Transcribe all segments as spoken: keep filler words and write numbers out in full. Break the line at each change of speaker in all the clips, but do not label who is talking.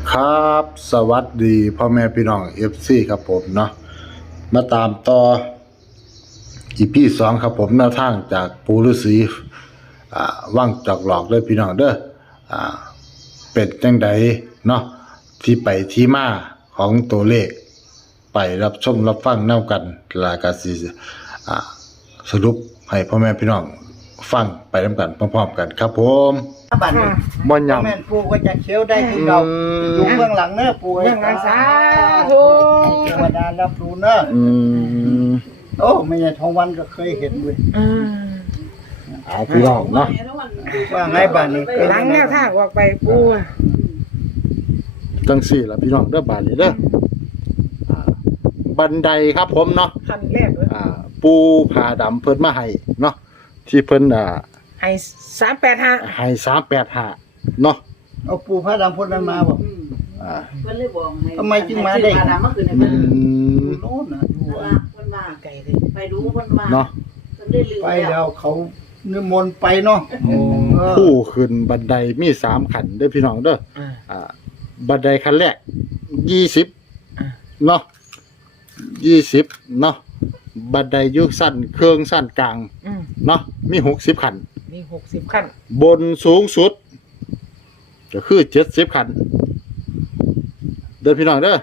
ครับสวัสดีพ่อแม่พี่น้อง เอฟ ซี ครับผมเนาะมาตามต่อ อี พี สองครับผมแนวทางจากปู่ฤาษีอ่าว่างจอกหลอกเด้อพี่น้องเด้ออ่าเป็นจังไดเนาะที่ไปที่มาของตัวเลขไปรับชมรับฟังแนวกันแล้วก็สิอ่าสรุปให้พ่อแม่พี่น้องฟังไปนำกันพร้อมๆกันครับผม
บัตร
บ่ยำ
แม่นปูก็จะเคี้ยวได้คือเราอยู่เบื้องหลังเนอะปู
เบื้องหลังสาธุ
เทวดารับรู้เนอะ
อืม
โอ้ไม่ใช่ทองวันก็เคยเห็นด้วย
อืม
เอาพี่น้องเนาะ
ว่าไงบ้านนี้
หลังแนวทางออกไปปูอะ
จังสี่ล่ะพี่น้องเด้อบาดนี้เด้ออ่าบันไดครับผมเนาะ
ขั้นแรกเลย
อ่าปูผ่าดำเพิ่นมาให้เนาะที่เพิ่นอ่า
ให้สามแปดห้า
ให้สามแปดห้าเนาะ
เอาปูพระดำพ้นนั้นมาบอก
อ่า
เพิ่นเลยบอกให้
ทำไมจึงมาได้
ให้ซื้อปลาดำมาคืนให้
อื
เพิ่น
ม
โน่นนะดู
นั่น
อ่ะ
ล่ะเพิ่นว่า
ไก่เลย
ไปดูเพิ่นว่า
เนาะ
เพิ่นได้ลืม
ไป
แล้
แล้ว วเขานิมนต์ไปเนาะเออ
ผู้ขึ้นบันไดมีสามขั้นเด้อพี่น้องเด้อ
อ่า
อ่าบันไดขั้นแรกยี่สิบ
อ่า
เนาะยี่สิบเนาะบันไดยุคสั้นเครื่องสั้นกลาง
อืม
เนาะมีหกสิบขั้น
มีหกสิบขั้น
บนสูงสุดก็คือเจ็ดสิบขั้นเด้อพี่น้องเด้อบ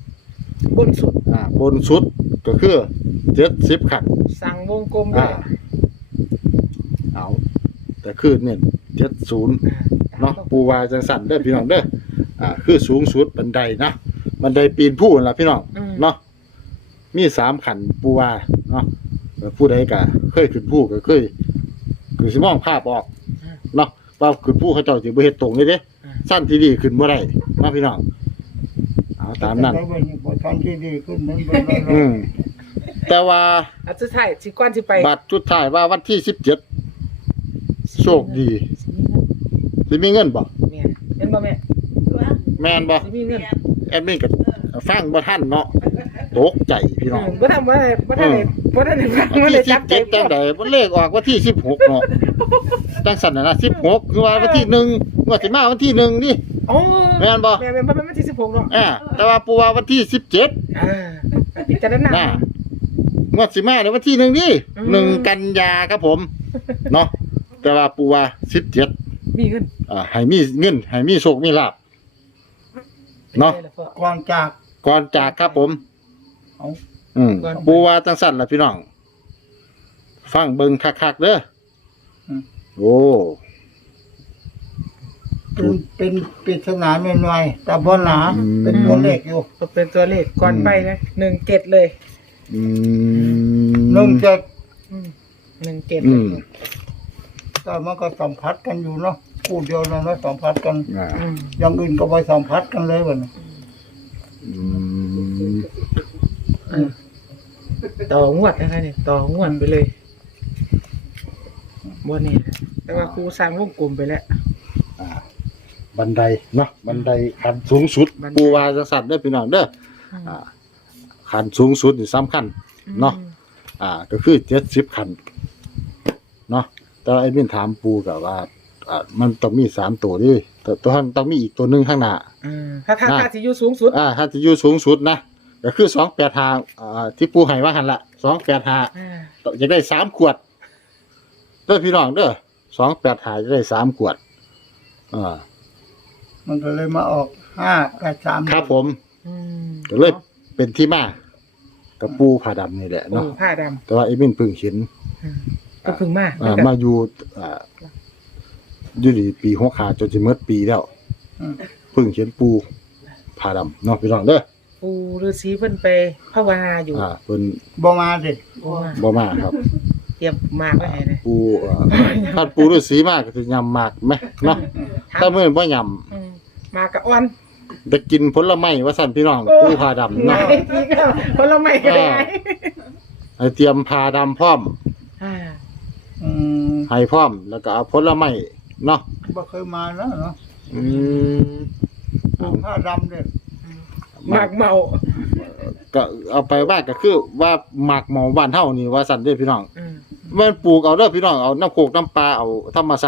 นสุด
อ่าบนสุดก็คือเจ็ดสิบขั้น
สั่งวงกลมเล
อ่าย เอาแต่คือเนี่ยเจ็ดศูนย์เนาะปูวาจังสันเด้อพี่น้องเด้ออ่าคือสูงสุดบันไดนะบันไดปีนผู้นั่นล่ะพี่น้อง
อืม
เนาะมีสามขั้นปูวาเนาะแล้วผู้ใดก็เคยขึ้นผู้ก็เคยคือสิมองภาพออกเนาะว่าขึ้นผู้เขาเจ้าสิบ่เฮ็ดตรงเลยเด้สั้นที่ดีขึ้นบ่ได้มาพี่น้องเอาตามนั้น
แต่ว่าบ่ทันที่ดีขึ้นนั้นเป็นไร
อืมแต่ว่า
อันสุดท้ายสิก้อนสิไป
บัตรชุดท้ายว่าวันที่สิบเจ็ดโชคดีสิมีเงินบ่
แม่เห็นบ่แม่
แม่นบ่
สิมีเงิน
แอดมินก็ฟังบ่ทันเนาะตกใจพี่น้อง
บ่ทำบ่ได้บ่ได้บ่ได้ฟัง
วัน
บ่ได้
ที่สิ
จั
บบ เจ็ดจังได๋บ่เลขออกวันที่สิบหกเนาะจังซั่นน่ะนะสิบหกคือว่าวันที่หนึ่งงวดสิมาวันที่หนึ่งนี่
โอ้
แม่นบ่
แม่แม่บ่แม่นวันที่สิบหกเนาะ
อ่าแต่ว่าปู่ว่าวันที่สิบเจ็ด
อ่าพิจารณา
น่ะงวดสิมาในวันที่หนึ่งนี่
อืม
หนึ่งกันยาครับผมเนาะแต่ว่าปู่ว่าสิบเจ็ด
มีเงิน
อ่าให้มีเงินให้มีโชคมีลาภเนาะ
กวางจาก
ก่อนจากครับผม
เอา
อืมปูว่าจังสั่นล่ะพี่น้อง ฟังเบิ่งคักๆเด้ออโอ้
เป็นเป็นปริศนาหน่อยๆแต่บ่หนาเป็นตัวเลขอยู่
ก็เป็นตัวเลขก่อนไปนะหนึ่งเจ็ดเลย
อืม
หนึ่งเจ็ด
อืมหนึ่งเจ็ด
อืม
แต่มันก็สัมผัสกันอยู่เนาะคู่เดียวนะเนาะสัมผัสกัน
อ่า
อืม
อย่างอื่นก็ไปสัมผัสกันเลยวันนี้
อืม
ต่องวดนะคะเนี่ยต่องวดไปเลยบนนี้แต่ว่าครูสร้างวงกลมไปแล้ว
อ่าบันไดเนาะบันไดขั้นสูงสุด
บันได
ปูว่าจังสั่นเด้อพี่น้องเด้ออ่าขั้นสูงสุดนี่สำคัญ เนาะ อ่า ก็คือเจ็ดสิบขั้นเนาะแต่ว่าไอ้มินถามปูกับว่า อ่า มันต้องมีสามตัวดิแต่ตัวนั้นต้องมีอีกตัวหนึงข้างหน้า
อืมถ้าถ้า
น่ะ
ถ้าที่อยู่สูงสุด
อ่าถ้าจะอยู่สูงสุดนะก็คือสองแปดหาอ่าที่ปูให้ว่าหันละสองแปดหา
อ่า
จะได้สามขวดเด้อพี่น้องเด้อสองแปดหาจะได้สามขวดอ่า
มันก็เลยมาออกห้าแปดสาม
ครับผม
อืม
ก็เลยเป็นที่มากับปูผ่าดำนี่แหละ
โอ้
เนาะ
ผ้าด
แต่ว่าไอ้มินเพิ่งเห็น
ำอืมก็เพึ่งมา
อ่า
แล้วก็
มาอยู่อ่าอยู่ดีปีหกขาจนจะเมื่อปีแล้วเพิ่งเห็นปูผ่าดำเนาะพี่น้องเด้อ
ปูฤาษีเพิ่นไปภาวนาอยู่
อ่าเพิ่น
บ่มาดิ
ปูมา
บ่มาครับ
เตรียมมากไว้ให้เลย
ปูเอ่อถ้าปูฤาษีมากก็สิยำมากไหมเนาะถ้ามื้อบ่ยำ
อืมมากับอ้อน
ได้กินผลไม้ว่าสั่นพี่น้องปูพาดำ
ไง
เนาะ
ทีก็ผลไม้ก็ได้
ให้เตรียมพาดำพร้อม
อ่า
อืม
ให้พร้อม แล้วก็เอาผลไม้เนาะ
บ่เคยมาแล้วเนาะ
อืม
ปูผ้าดำเด้อ
หมากเมา
ก็เอาไปว่าก็คือว่าหมากหมอบ้านเฮานี่ว่าสั่นเด้อพี่น้อง
อืม
มันปลูกเอาเด้อพี่น้องเอาน้ำโคกน้ำปลาเอาธรรมชาติ
อ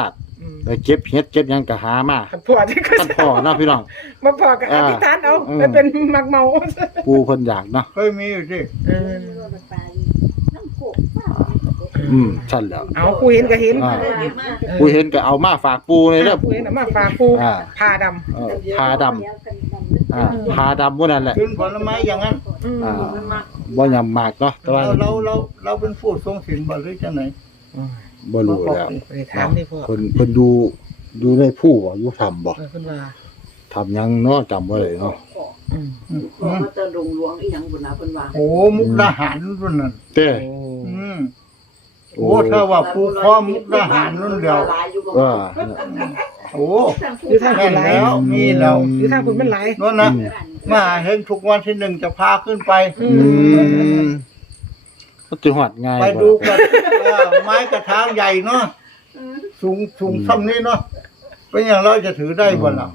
อืม
ไปเก็บเห็ดเก็บหยังก็หามา
คันพ่อที่ก็
ท่านพ่อเนาะพี่น้อง
มาพ่อกับอธิษฐานเอา
อืม
ไปเป็นมักเมา
ปูเพิ่นอยากเนาะ
เคยมีอยู่สิ
เออ
น้ำโกกป้า
อืมสั่นแล้ว
เอาผู้เห็นก็เห็น
อ่า
เก็บมา
ปูเห็นก็เอามาฝากปูเลยเด้อ
ผู้เห็นน่ะมาฝากผู้
อ่า
ผ้าดำ
เออพาดำอ่าพาดำพวกนั้นแหละ
กินผลไม้อย่างนั้น
อืม
อ่า
มันมา
บ่ยำมากเนาะแต่ว่า
เราเราเราเราเป็นผู้ทรงศีลบ่หรือจังไหน
บ่รู้แล้ว
ไปถามนี่พ่อ
เพิ่นเพิ่นดูดูในผู้บ่อยู่ทำบ่
เออเพิ่นว่า
ทำหยังเนาะจำบ่ได้เนาะ
อืม
บอกว่าจะลงหลวงอีหยังบุญนาเพิ่นว่า
โอ้มุกดาหารรุ่นนั้น
เต้
โอ้
อืมโอ้ถ้าว่าปูคอมุกดาหารรุ่นเดียว
เออ
โอ้
อยู่ทาง
แม่
คุณ
น
หลาย
แล้วมีแล้ว
อยู่ทางคุณมันหลาย
นั่นนะมาเห็นทุกวันที่หนึ่งจะพาขึ้นไป
อื
อื
ม
มก็สิฮอดง่าย
ไป
บ่
ดูกันว่าไม้กระถางใหญ่เนาะสูงสูงซ้ำนี้เนาะเป็นอย่างเราจะถือได้บ่ล่ะ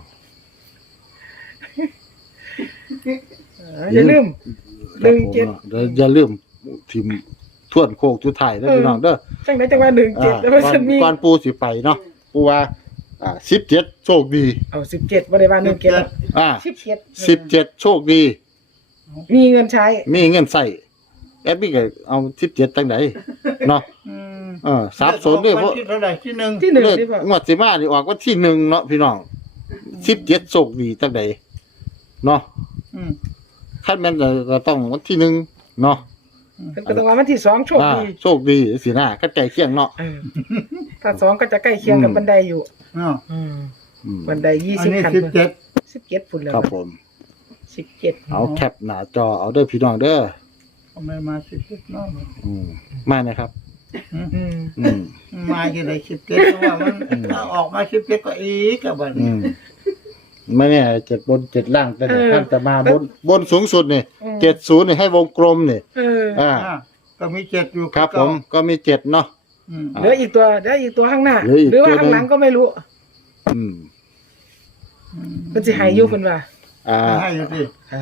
เอออย่าลืมหนึ่งเจ็ด
เดี๋ยวอย่าลืมทิมทวนโคกทุดท้ายเด้อพี่น้องเด้อ
จังไหนจังว่าหนึ่งเจ็ด
อ่า
แล้วมัน
ก่อน
จะมี
ก่อนปูสิไปเนาะปูว่าอ่าสิบเจ็ดโชคดี
เอาสิบเจ็ดบ่ได้ว่าหนึ่งเจ็ด
อ่า
สิบเจ็ด
สิบเจ็ดโชคดี
มีเงินใช้
มีเงินใส่แอดมิก็เอาสิบเจ็ดจังไดเนาะ
อืม
เออสับสนเด้อเพ
วั
ราะ
ที่เท่าไหร่ที่หนึ่ง
ที่หนึ่ง
เลข
นี่พ่อง
วดสิมานี่ออกวันที่หนึ่งเนาะพี่น้องสิบเจ็ดโชคดีจังไดเนาะ
อืม
คันแม่นก็ก็ต้องวันที่หนึ่งเนาะ
เพิ่นก็ต้องว่าวันที่สองโชค
อ่า
ดี
โชคดีสินะคันใกล้เคียงเนาะ
เออถ้าสองก็จะใกล้เคียงกับ
อืม
บันไดอยู่
อ้าว
อืม
อืม
บันไดยี่
อัน
สิบ
นี้
ขั้น
สิบเจ็ด
สิบเจ็ดฝุ่นแล้ว
ครับผม
สิบเจ็ด
เอาแคปหน้าจอเอาเด้อพี่น้องเด้อ
ทำไมมาสิบเจ็ดเนาะ
อืมมานะครับ
อืม
อืม
มาที่ไหนสิบเจ็ดเพราะว่ามันถ้าออกมาสิบเจ็ดก็อีกกับบัด
อื
นี้
มไม่เนี่ยเจ็ดบนเจ็ดล่างแต่เนี่ยท่านจะมาบนบนสูงสุดนี่เจ็ดศูนย์นี่ให้วงกลมนี่
เออ
อ่า
อ่าก็มีเจ็ดอยู่
ครับผมก็มีเจ็ดเนาะ
อืม
เหลืออีกตัวเหลืออีกตัวข้างหน้า
เหลืออีก
หรือว่า
ตัวหนึ่ง
ข้างหลังก็ไม่รู้
อืม
เพิ่นสิให้อยู่เพิ่นว่า
อ่า
ให้อยู่สิ
อ่า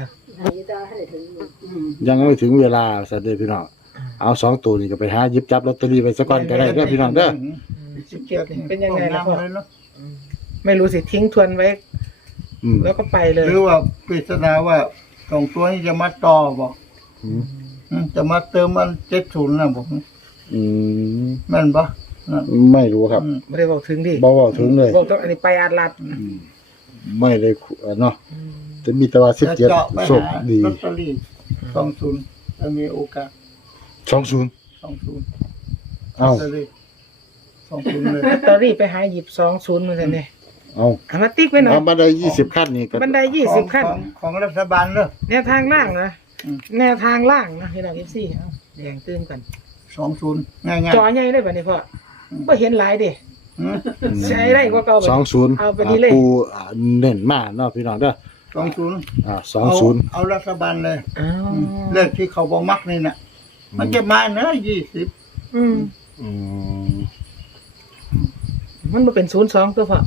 ยังไม่ถึงเวลาสัตว์เด้อพี่น้องเอาสองตัวนี่ก็ไปหาหยิบจับลอตเตอรี่ไปสักก้อนก็ได้เด้อพี่น้องเด้อ
สิบเจ็ดนี่เป็นยังไงล่ะพ่อ
เลยเนาะ
ไม่รู้สิทิ้งทวนไว้
อืม
แล้วก็ไปเลย
หรือว่าปริศนาว่าสองตัวนี้จะมาต่อบอก
อืม
อืมจะมาเติมมันเจ็ดศูนย์นะผม
อืม
แม่นปะนั่น
ไม่รู้ครับ
อืม
ไม่ได้บอกถึงดิ
บอกว่าถึงเลย
บอกต้องอันนี้ไปอาดลัด
อืมไม่ได้คุเนาะแต่มีแต่ว่าสิบ
จะ
เจ็ด
เจาะไป
โชค
หา
ดี
ลอตเตอรี่สองศูนย์จะมีโอกาส
สองศูนย์
สองศูนย์ล
เอา
อตเตอรี่สองศูนย์เลย
ลอตเตอรี่ไปหาหยิบสองศูนย์มาสิเนี่ย
เอา
เอามาติ๊กไว้หน่อย
เอาบันไดยี่สิบขั้นนี่ก็
บันไดยี่สิบขั้น
ของของของรัฐบาลเนอะ
แนวทางล่างนะ
อืม
แนวทางล่างนะพี่น้องเอฟซีเอาแดงตื้มกัน
สองศูนย์ง่าย
จอใหญ่เลยแบบนี้พ่อก็เห็นหลายดิ
ๆอืม
ใช้ได้กว่าเก่าแบบ
สองศูนย์
เอาไปนี่เลย
ปูอ่าเน้นมากเนาะพี่น้องเด้อ
สองศูนย์
อ่าสองศูนย์
เอารัฐบาลเลย
อ้าว
เลขที่เขาบอกมักนี่น่ะ มันจะมาเนอะยี่สิบ
อืม
อืม
มันมาเป็นศูนย์สองตัวพ่อ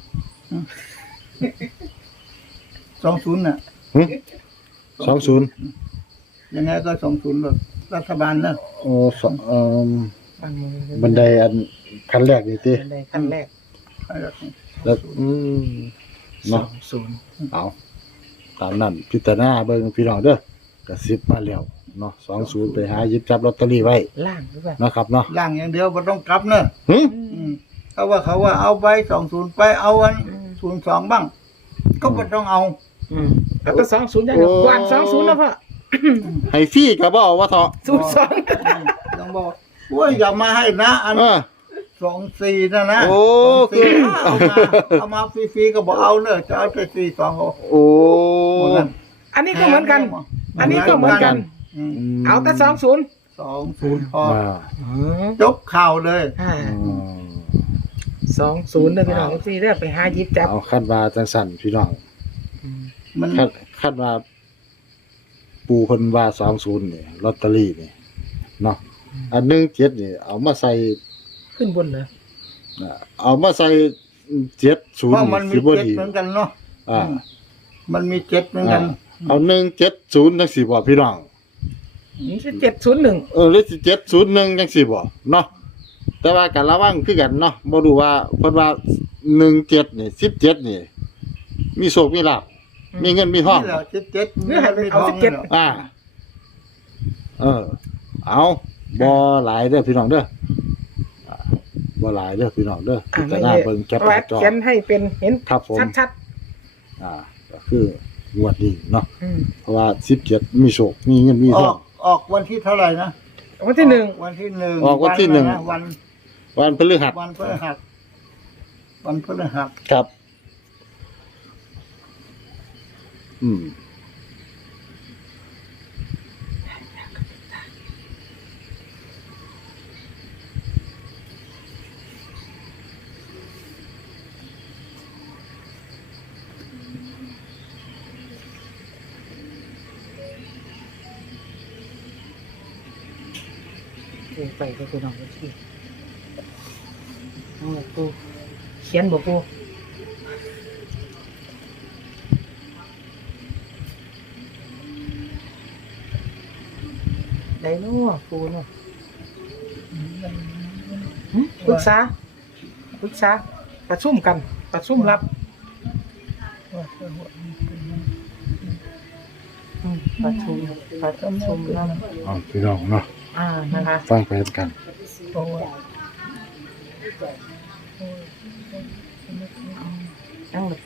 สองศูนย์น่ะ
สองศูนย์
ยังไงก็สองศูนย์แบบรัฐบาลเนอะ
โอ้สองเอ่อ
ฟังมือ
บันไดอันขั้นแรกนี่ติ
บันไดขั้นแรก
แล้วอืม
สอ
เนาะ
งศูนย์
เอาตามนั้นพิจารณาเบิ่งพี่น้องเด้อกระซิบมาแล้วเนาะสองศูนย์ไปหาหยิบจับลอตเตอรี่ไว้
ล่างหรือเปล่า
นะครับเนาะ
ล่างอย่างเดียวไม่ต้องกลับเนอะ
หึ
อืมเขาว่าเขาว่าเอาไปสองศูนย์ไปเอาอันศูนย์สองบ้าง ก็ไม่ต้องเอา
อืมแล้วก็สองศูนย์อย่างเดียวกวาดสองศูนย์นะพ่อ
ให้ฟรีก็บ่เอาว่าเถาะ
ศูนย์สอง
ต้องบอกว่าอย่ามาให้นะอัน
เออ
สองสี่นะนะ
โอ้
สองสี่
คือ
เอามาเอามาฟรีๆก็บอกเอาเนอะจะเอาแต่สี่สองเอา
โอ้
หมดกัน
อันนี้ก็เหมือนกัน อันนี้ก็เหมือนกัน
อืม
ม
เอาแต่สองศูนย์
สองศูนย์พอ
อ่า
จบข่าวเลย
อ่า
อืม
สองศูนย์เลยพี่น้องซีได้ไปหาหยิบจับ
เอาคาดว่าจังสั่นพี่น้อง
มัน
คาดคาดว่า ปูเพิ่นว่าสองศูนย์นี่ลอตเตอรี่นี่เนาะอันหนึ่งเจ็ดนี่เอามาใส่
ขึ้นบนเหรอ
อ่าเอามาใส่เจ็ดศูน
เพ
ย์
ราะมันมี
สิบ่
เจ็ด
ดี
เหมือนกันเนาะ
อ่า
มันมีเจ็ดเหมือนกัน
เอาหนึ่งเจ็ดศูนย์จังสี่บ่พี่น้อง
นี่สิเจ็ดศูนย์หนึ่ง
เออหรือสิเจ็ดศูนย์หนึ่งจังสี่บ่เนาะแต่ว่าการระวังคือกันเนาะบ่รู้ว่าเพิ่นว่าหนึ่งเจ็ดนี่สิบเจ็ดนี่ มีโชคมีลาภมีเงินมีทอง
นี่แหละสิบเจ็ด
เนื้อหาไปเอาสิบเจ็ด
อ่า เออ เอาบ่หลายเด้อพี่น้องเด้ออ่าบ่หลายเด้อพี่น้องเด้อพิจารณาเบิ่งแคปห
แว
น้า
ด
จอ
เขียนให้เป็นเห็น
ครับผม
ชัด
อ่า ก็คืองวดนี้เนาะ
ๆอืม
เพราะว่าสิบเจ็ดมีโชคมีเงินมี
อ
ท
อ
อก ง
ออกวันที่เท่าไหร่นะ
วันที่หนึ่ง
วันที่หนึ่ง
ออกวันที่หนึ่ง
ะวัน
วันพฤหัส
วันพฤหัสวันพฤหัส
ครับ อืม
ไปก็คือน้องที่เอาละปูเขียนบ่ปูได้เนาะปูเนาะหึปรึกษาปรึกษาประชุมกันประชุมรับอืมประชุมประชุมรับ
เอาพี่น้องเนาะ
อ่านะคะ
ฟังไปกัน
โอ้ยเอาละปู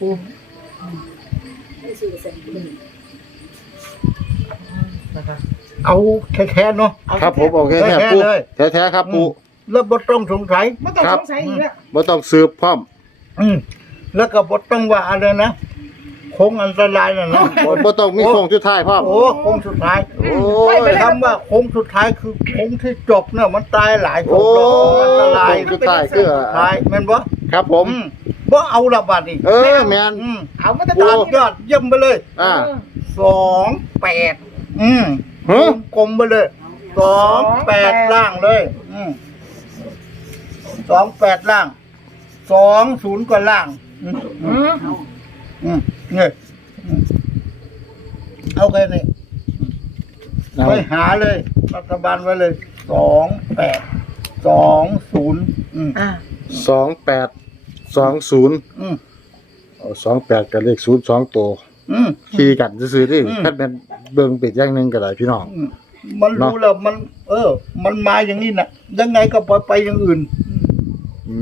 นะคะ
เอาแท้ๆเนาะ
ครับผมโอเคแท้
แท้ๆ
ปู
เลย
แท้ๆครับปู
แล้วบ่ต้องสงสัย
ไม่ต้อง
ครับ
สงสัยอีกแล้ว
บ่ต้องสืบพร้อม
อืมแล้วก็บ่ต้องว่าอะไรนะโค้งอันตรายน่ะนะ
บ่บ่ต้องมีโค้งสุดท้ายพร้อม
โอ้โค้งสุดท้าย
โอ้ย
คำว่าโค้งสุดท้ายคือโค้งที่จบเนี่ยมันตายหลายจ
โอ้
บแล้วโค้งอันตราย
โค้งสุดท้ายคือ
สุดท้ายแม่นบ่
ครับผม
อืมบ่เอาละบาดนี่
เออแม่น
อืม
เอามาตร
ย
ฐา
อน ดยอดเยี่ยมไปเลย
อ่า
สองแปดอืม
ฮะ
กลมๆไปเลยสองแปดล่างเลยอืมสองแปดล่างสองศูนย์ก็ล่าง อืม
อืม
อืมเนี่ยอืมเอาแค่นี้
เอา
ไปหาเลย รัฐบาลไว้เลยสองแปดสองศูนย์อืม
อ่า
สองแปดสองศูนย์
อืม
เอาสองแปดกับเลขศูนย์สองตัว
อืม
ขี่กันซื่อๆดิ
อืม
ถ้าเป็นเบิ่งเป็ดอย่างหนึงก็ได้พี่น้อง
อืมมันรู้แล้วมัน เออ มันมาอย่างนี้น่ะ ยังไงก็ปล่อยไปอย่างอื่น
อื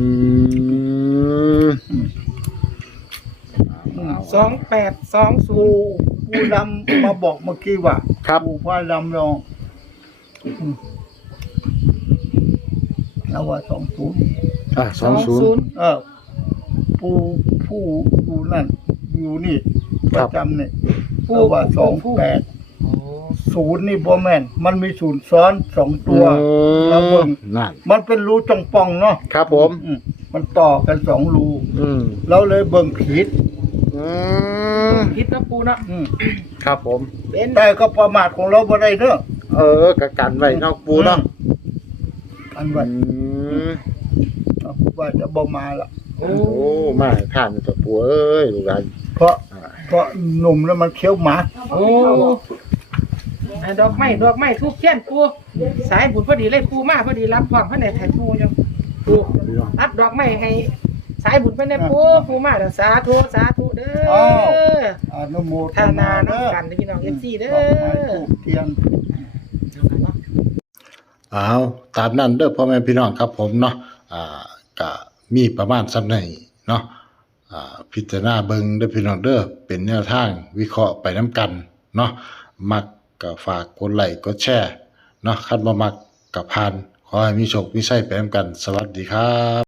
ม
สองแปดสองศู
ปู
นย์
ปูดำมาบอกเมื่อกี้ว่า
ครับ
ปูพาดำเราอืมเอาว่าสองศูนย์
อ่ะสองศูนย์
เออปูผู้ปูนั่นอยู่นี่ประจำเนี่ยปูว่าสองแปด
โอ้
ศูนย์นี่บ่แม่น มันมีศูนย์ซ้อนสองตัว แล้วเบิ่ง
นั่น
มันเป็นรูจงป่องเนาะ
ครับผม
อืมมันต่อกันสองรู
อืม
เราเลยเบิ่งผิด
อืม
พิษนะปูเนาะ
อืม
ครับผม
เป็น
แต่ก็ประมาทของเราบ่ได้เด้อ
เออกะกันไว้เนอกปูเนาะ
อันว่า
อืม
เอาว่าจะบ่มาละ
โอ้
โอ้มาให้ท่านตัวปูเอ้ยลูกหลาน
เพราะ
อ่า
เพราะหนุ่มแล้วมันเคี้ยวหมา
โอ้อ่ะดอกไม้ดอกไม้ทูบเทียนปูสายบุญพอดีเลยปูมาพอดีรับพร้อมพระในไทยปูอยู่ปู
พี่น้อง
รับดอกไม้ให้สายบุญพระในปูปูมาเด้อสาธุสาธุเด้อ
อนุโมท
ทานา
นา
น้
เด้อ
กันเด้อพี่น้องเอฟซีเด้
ดอกไม้
อ
ธูปเทียน
เอาตามนั้นเด้อพ่อแม่พี่น้องครับผมเนาะอ่าก็มีประมาณซ้ำในเนาะอ่าพิจารณาเบิ่งเด้อพี่น้องเด้อเป็นแนวทางวิเคราะห์ไปน้ำกันเนาะมักก็ฝากกดไลค์กดแชร์เนาะคันบ่มักก็ผ่านขอให้มีโชคมีชัยไปน้ำกัน สวัสดีครับ